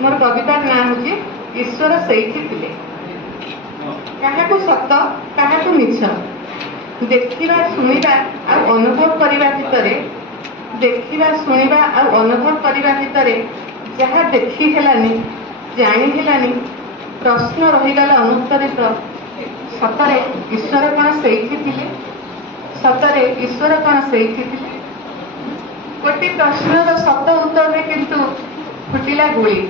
मोर कवितार ना हूँ ईश्वर सेठी थिले क्या सत क्या मिछ देखा शुणा और अनुभव करने भितर देखा शुणा और अनुभव करने भितर जहाँ देखी हेलानी जानी हेलानी प्रश्न रहीगला अनुत्तरित सतरे ईश्वर कौन सेठी थिले सतरे ईश्वर कौन सेठी थिले गोटे प्रश्नर सत उत्तर में किंतु फुटिला गुली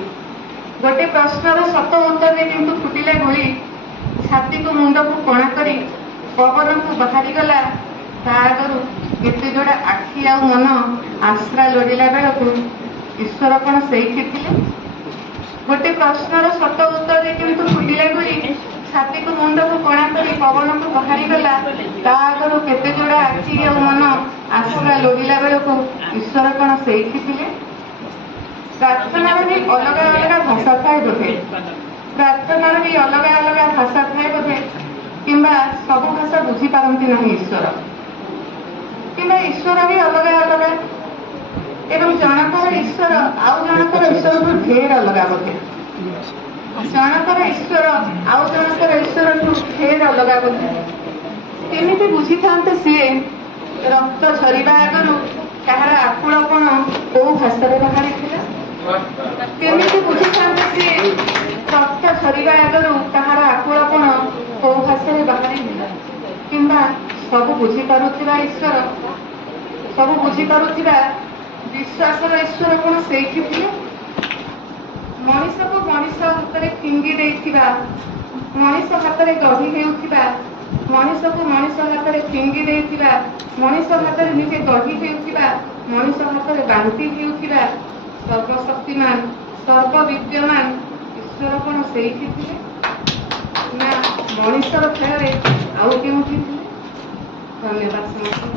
गोटे प्रश्नर सत उत्तर में किंतु फुटिला गुली छाती को मुंड को कणा करी पवन को बाहरी गला आगु केते जोड़ा आखि आ मन आश्रा लोड़िला बेलू ईश्वर कौन सेठी थिले गोटे प्रश्नर सत उत्तर में किंतु फुटिला गुली छाती को मुंड को कणा करी पवन को बाहरी गला आगु केते जोड़ा आखि आ मन आश्रा लोड़िला बेलू ईश्वर कौन सेठी थिले प्रार्थनार भी अलग अलग भाषा थाए बोधे प्रार्थनार भी अलग अलग भाषा थाए बोधे किंबा सब भाषा बुझी पारती ना ईश्वर किंबा ईश्वर भी अलग अलग एवं जनकर ईश्वर आउ जनकर ईश्वर को ढेर अलग बोधे जनकर ईश्वर आउ जनकर ईश्वर को ढेर अलग बोधे केमिति बुझी थांते सीए रक्त झरिबा आगु कहार आकुलपण को भाषा बाहरी थिला केमिति बुझी थांते सीए रक्त झरिबा आगु कहार आकुलपण को भाषा बाहरी थिला किंबा सब बुझी पारुथिबा ईश्वर सब बुझी पारुथिबा विश्वासर ईश्वर कौन सेठी थिले मनीष को मनीष हाथ में फिंगी देथिबा मनीष हाथ में गढ़ी हेउथिबा मनीष को मनीष हाथ में फिंगी देथिबा मनीष हाथ में निजे गढ़ी हेउथिबा मनीष हाथ में बांटी हेउथिबा सर्वशक्तिमान सर्वविद्यमान ईश्वर कौन सेठी थिले ना मनीषर खेल आउ केउठी थिले। धन्यवाद समस्त।